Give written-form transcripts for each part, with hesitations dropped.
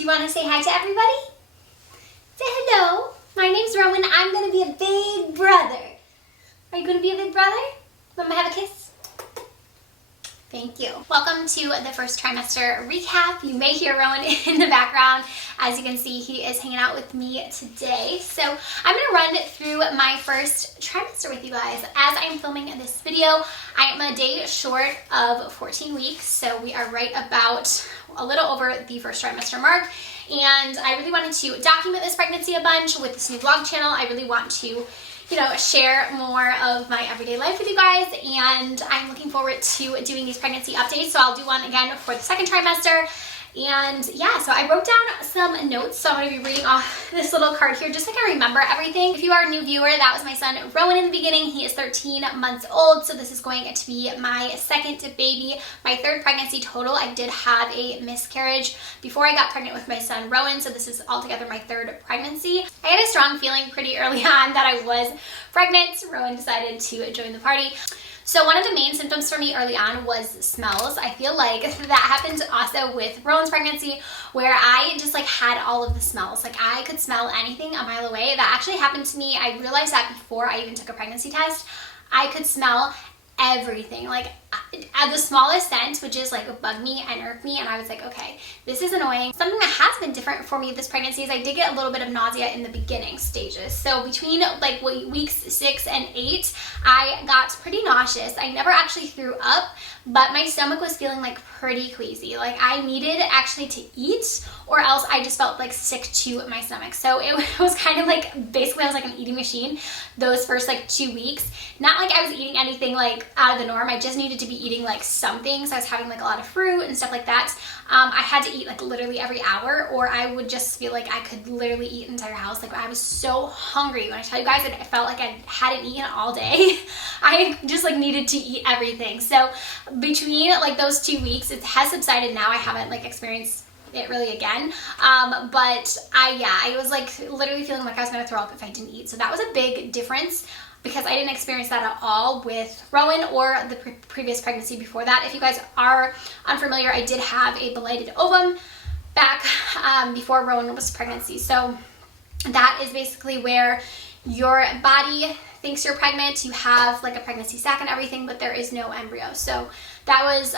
Do you want to say hi to everybody? Say hello. My name's Rowan. I'm going to be a big brother. Are you going to be a big brother? Want to have a kiss? Thank you. Welcome to the first trimester recap. You may hear Rowan in the background. As you can see, he is hanging out with me today. So I'm going to run through my first trimester with you guys. As I'm filming this video, I am a day short of 14 weeks. So we are right about a little over the first trimester mark. And I really wanted to document this pregnancy a bunch with this new vlog channel. I really want to share more of my everyday life with you guys, and I'm looking forward to doing these pregnancy updates. So I'll do one again for the second trimester. And yeah, so I wrote down some notes, so I'm going to be reading off this little card here just so I can remember everything. If you are a new viewer, that was my son Rowan in the beginning. He is 13 months old, so this is going to be my second baby, my third pregnancy total. I did have a miscarriage before I got pregnant with my son Rowan, so this is altogether my third pregnancy. I had a strong feeling pretty early on that I was pregnant. Rowan decided to join the party. So one of the main symptoms for me early on was smells. I feel like that happened also with Rowan's pregnancy, where I just had all of the smells. I could smell anything a mile away. That actually happened to me. I realized that before I even took a pregnancy test. I could smell everything. At the smallest scent would just bug me and irk me, and I was like, okay, this is annoying. Something that has been different for me this pregnancy is I did get a little bit of nausea in the beginning stages. So between weeks 6 and 8, I got pretty nauseous. I never actually threw up, but my stomach was feeling pretty queasy. I needed actually to eat, or else I just felt sick to my stomach. So it was kind of basically I was an eating machine those first 2 weeks. Not I was eating anything out of the norm. I just needed to be eating something. So I was having a lot of fruit and stuff like that. I had to eat literally every hour, or I would just feel like I could literally eat an entire house. I was so hungry. When I tell you guys that I felt like I hadn't eaten all day, I just needed to eat everything. So between those 2 weeks, it has subsided now. I haven't experienced it really again, but I was literally feeling like I was gonna throw up if I didn't eat. So that was a big difference, because I didn't experience that at all with Rowan or the previous pregnancy before that. If you guys are unfamiliar, I did have a belated ovum back before Rowan was pregnancy. So that is basically where your body thinks you're pregnant. You have a pregnancy sac and everything, but there is no embryo. So that was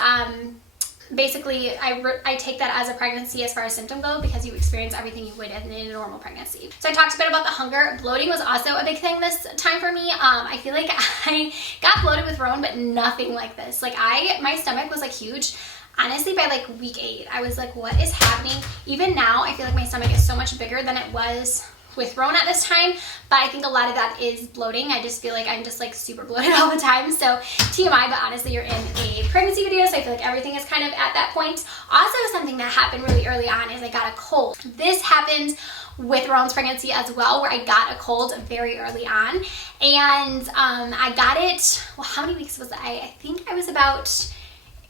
basically, I take that as a pregnancy as far as symptom go, because you experience everything you would in a normal pregnancy. So I talked a bit about the hunger. Bloating was also a big thing this time for me. I feel like I got bloated with Rowan, but nothing like this. My stomach was huge. Honestly, by week 8, I was what is happening? Even now, I feel like my stomach is so much bigger than it was with Rowan at this time, but I think a lot of that is bloating. I just feel like I'm just super bloated all the time. So TMI, but honestly, you're in a pregnancy video, so I feel like everything is kind of at that point. Also, something that happened really early on is I got a cold. This happened with Rowan's pregnancy as well, where I got a cold very early on, and I got it, well, how many weeks was I think I was about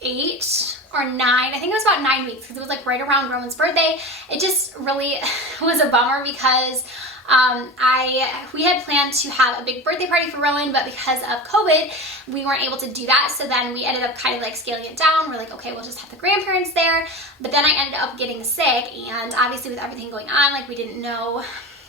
8 or 9. I think it was about 9 weeks, because it was right around Rowan's birthday. It just really was a bummer, because we had planned to have a big birthday party for Rowan, but because of COVID, we weren't able to do that. So then we ended up kind of scaling it down. We're okay, we'll just have the grandparents there. But then I ended up getting sick, and obviously with everything going on, we didn't know,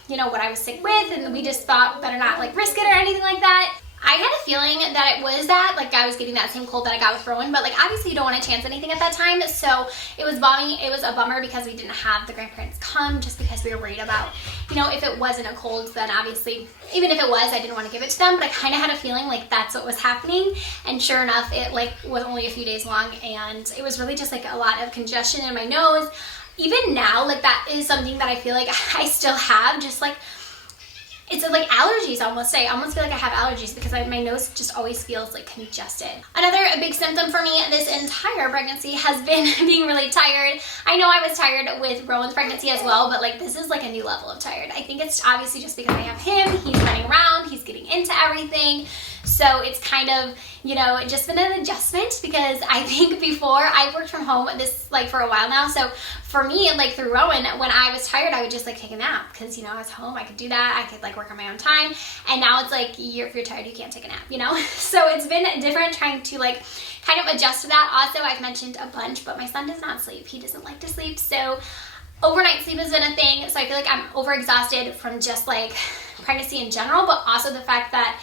what I was sick with, and we just thought better not risk it or anything like that. I had a feeling that it was that, I was getting that same cold that I got with Rowan, but obviously you don't want to chance anything at that time. So it was a bummer, because we didn't have the grandparents come, just because we were worried about, if it wasn't a cold, then obviously, even if it was, I didn't want to give it to them, but I kind of had a feeling that's what was happening. And sure enough, it was only a few days long, and it was really just a lot of congestion in my nose. Even now, that is something that I feel like I still have, just it's allergies almost. I almost feel like I have allergies, because my nose just always feels congested. Another big symptom for me this entire pregnancy has been being really tired. I know I was tired with Rowan's pregnancy as well, but this is a new level of tired. I think it's obviously just because I have him. He's running around, he's getting into everything. So it's kind of, just been an adjustment, because I think before I've worked from home this for a while now. So for me, through Rowan, when I was tired, I would just take a nap, because I was home, I could do that, I could work on my own time. And now it's if you're tired, you can't take a nap, So it's been different trying to kind of adjust to that. Also, I've mentioned a bunch, but my son does not sleep. He doesn't like to sleep. So Overnight sleep has been a thing, so I feel like I'm overexhausted from just like pregnancy in general, but also the fact that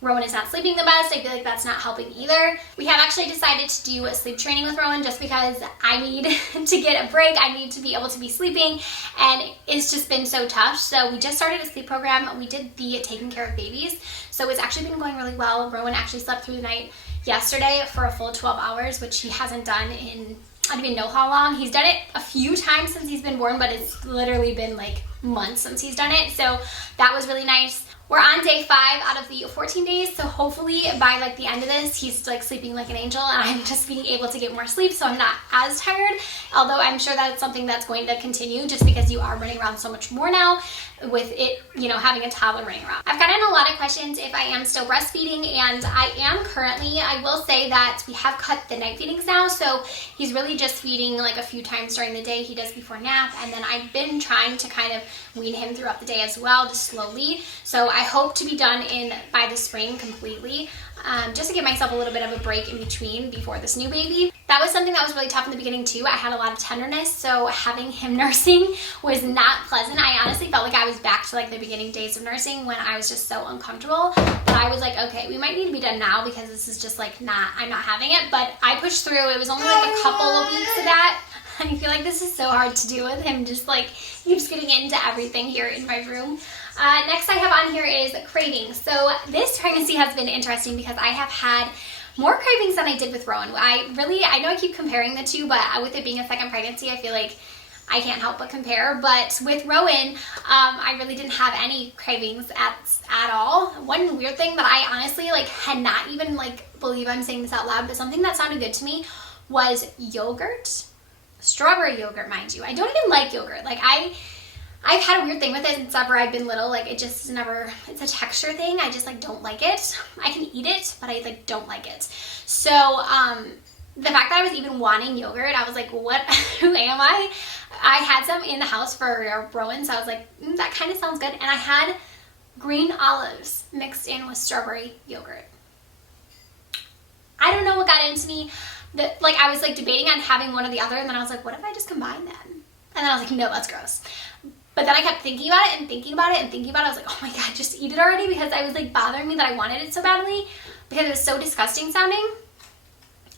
Rowan is not sleeping the best. I feel like that's not helping either. We have actually decided to do a sleep training with Rowan just because I need to get a break. I need to be able to be sleeping, and it's just been so tough. So we just started a sleep program. We did the taking care of babies. So it's actually been going really well. Rowan actually slept through the night yesterday for a full 12 hours, which he hasn't done in, I don't even know how long. He's done it a few times since he's been born, but it's literally been like months since he's done it. So that was really nice. We're on day 5 out of the 14 days, so hopefully by like the end of this, he's like sleeping like an angel, and I'm just being able to get more sleep, so I'm not as tired. Although I'm sure that it's something that's going to continue just because you are running around so much more now with it, you know, having a toddler running around. I've gotten a lot of questions if I am still breastfeeding, and I am currently. I will say that we have cut the night feedings now, so he's really just feeding like a few times during the day. He does before nap, and then I've been trying to kind of wean him throughout the day as well, just slowly. So I hope to be done by the spring completely, just to give myself a little bit of a break in between before this new baby. That was something that was really tough in the beginning too. I had a lot of tenderness, so having him nursing was not pleasant. I honestly felt like I was back to like the beginning days of nursing when I was just so uncomfortable. But I was like, okay, we might need to be done now because this is just like I'm not having it. But I pushed through. It was only like a couple of weeks of that. I feel like this is so hard to do with him, just like keeps getting into everything here in my room. Next I have on here is cravings. So this pregnancy has been interesting because I have had more cravings than I did with Rowan. I know I keep comparing the two, but with it being a second pregnancy, I feel like I can't help but compare. But with Rowan, I really didn't have any cravings at all. One weird thing that I honestly like had not even like believe I'm saying this out loud, but something that sounded good to me was yogurt. Strawberry yogurt, mind you. I don't even like yogurt. Like I've had a weird thing with it since ever I've been little. Like it just never, it's a texture thing. I just like don't like it. I can eat it, but I like don't like it. So the fact that I was even wanting yogurt, I was like, what, who am I? I had some in the house for Rowan, so I was like, that kind of sounds good. And I had green olives mixed in with strawberry yogurt. I don't know what got into me. Like I was like debating on having one or the other, and then I was like, what if I just combine them? And then I was like, no, that's gross. But then I kept thinking about it and thinking about it and thinking about it. I was like, oh my God, just eat it already, because I was like bothering me that I wanted it so badly because it was so disgusting sounding.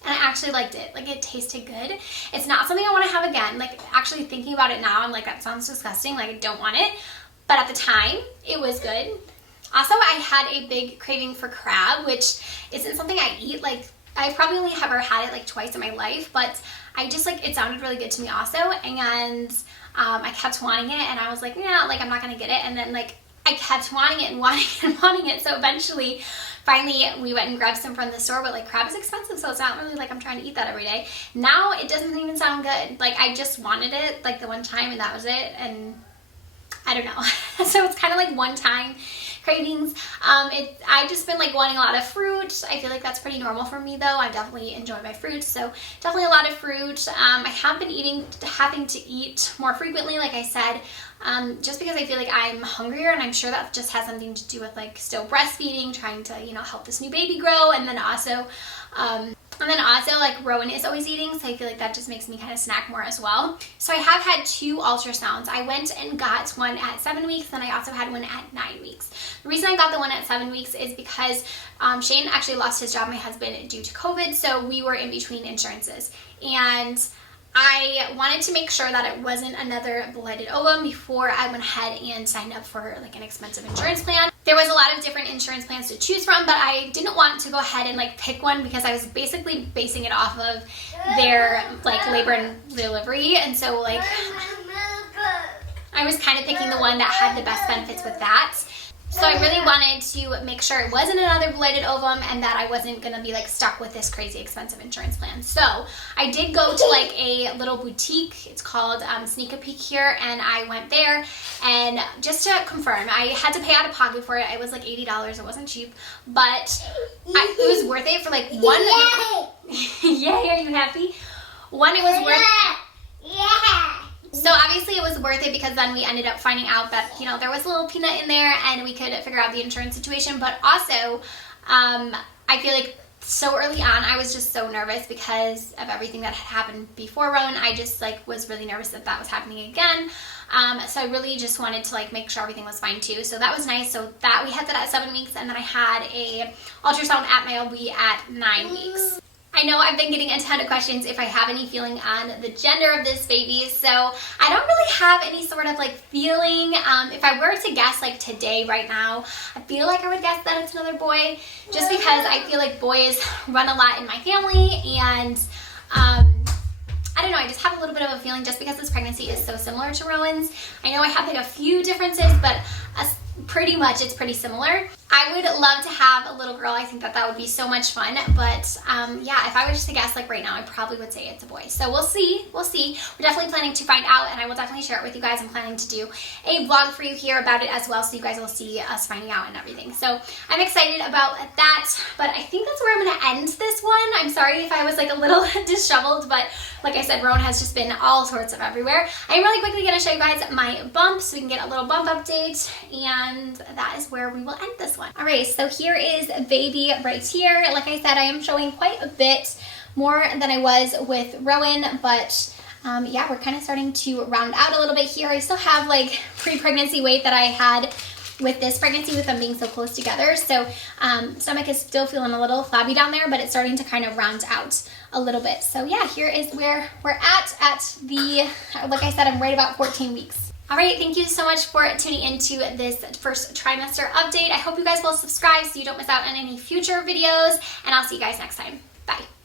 And I actually liked it. Like it tasted good. It's not something I want to have again. Like actually thinking about it now, I'm like, that sounds disgusting. Like I don't want it. But at the time, it was good. Also, I had a big craving for crab, which isn't something I eat. Like I probably only ever had it like twice in my life, but I just like, it sounded really good to me also. And I kept wanting it, and I was like, yeah, like I'm not gonna get it. And then like I kept wanting it and wanting it and wanting it. So eventually, finally, we went and grabbed some from the store, but like crab is expensive, so it's not really like I'm trying to eat that every day. Now it doesn't even sound good. Like I just wanted it like the one time, and that was it. And I don't know. So it's kind of like one time cravings. I just been like wanting a lot of fruit. I feel like that's pretty normal for me though. I definitely enjoy my fruit, so definitely a lot of fruit. I have been having to eat more frequently, like I said, just because I feel like I'm hungrier, and I'm sure that just has something to do with like still breastfeeding, trying to, you know, help this new baby grow, and then also like Rowan is always eating, so I feel like that just makes me kind of snack more as well. So I have had 2 ultrasounds. I went and got one at 7 weeks, and I also had one at 9 weeks. The reason I got the one at 7 weeks is because Shane actually lost his job, my husband, due to COVID, so we were in between insurances. And I wanted to make sure that it wasn't another bloated ovum before I went ahead and signed up for like an expensive insurance plan. There was a lot of different insurance plans to choose from, but I didn't want to go ahead and like pick one because I was basically basing it off of their like labor and delivery. And so like I was kind of picking the one that had the best benefits with that. So I really wanted to make sure it wasn't another bloated ovum and that I wasn't going to be like stuck with this crazy expensive insurance plan. So I did go to like a little boutique. It's called Sneak a Peek here, and I went there, and just to confirm, I had to pay out of pocket for it. It was like $80. It wasn't cheap, but it was worth it for like one. Yay, are you happy? One, it was worth. Yeah. So obviously it was worth it because then we ended up finding out that, you know, there was a little peanut in there and we could figure out the insurance situation. But also, I feel like so early on, I was just so nervous because of everything that had happened before Rowan. I just like was really nervous that that was happening again. So I really just wanted to like make sure everything was fine too. So that was nice. So that we had that at 7 weeks, and then I had a ultrasound at my OB at 9 weeks. I know I've been getting a ton of questions if I have any feeling on the gender of this baby, so I don't really have any sort of like feeling. If I were to guess like today, right now, I feel like I would guess that it's another boy, just because I feel like boys run a lot in my family, and I don't know, I just have a little bit of a feeling just because this pregnancy is so similar to Rowan's. I know I have like a few differences, but pretty much it's pretty similar. I would love to have a little girl. I think that that would be so much fun, but yeah, if I was just to guess like right now, I probably would say it's a boy. So we'll see, we'll see. We're definitely planning to find out, and I will definitely share it with you guys. I'm planning to do a vlog for you here about it as well, so you guys will see us finding out and everything. So I'm excited about that, but I think that's where I'm gonna end this one. I'm sorry if I was like a little disheveled, but like I said, Rowan has just been all sorts of everywhere. I'm really quickly gonna show you guys my bump so we can get a little bump update, and that is where we will end this one. All right, so here is baby right here. Like I said, I am showing quite a bit more than I was with Rowan, but yeah, we're kind of starting to round out a little bit here. I still have like pre-pregnancy weight that I had with this pregnancy with them being so close together. So stomach is still feeling a little flabby down there, but it's starting to kind of round out a little bit. So yeah, here is where we're at the, like I said, I'm right about 14 weeks. All right, thank you so much for tuning into this first trimester update. I hope you guys will subscribe so you don't miss out on any future videos, and I'll see you guys next time. Bye.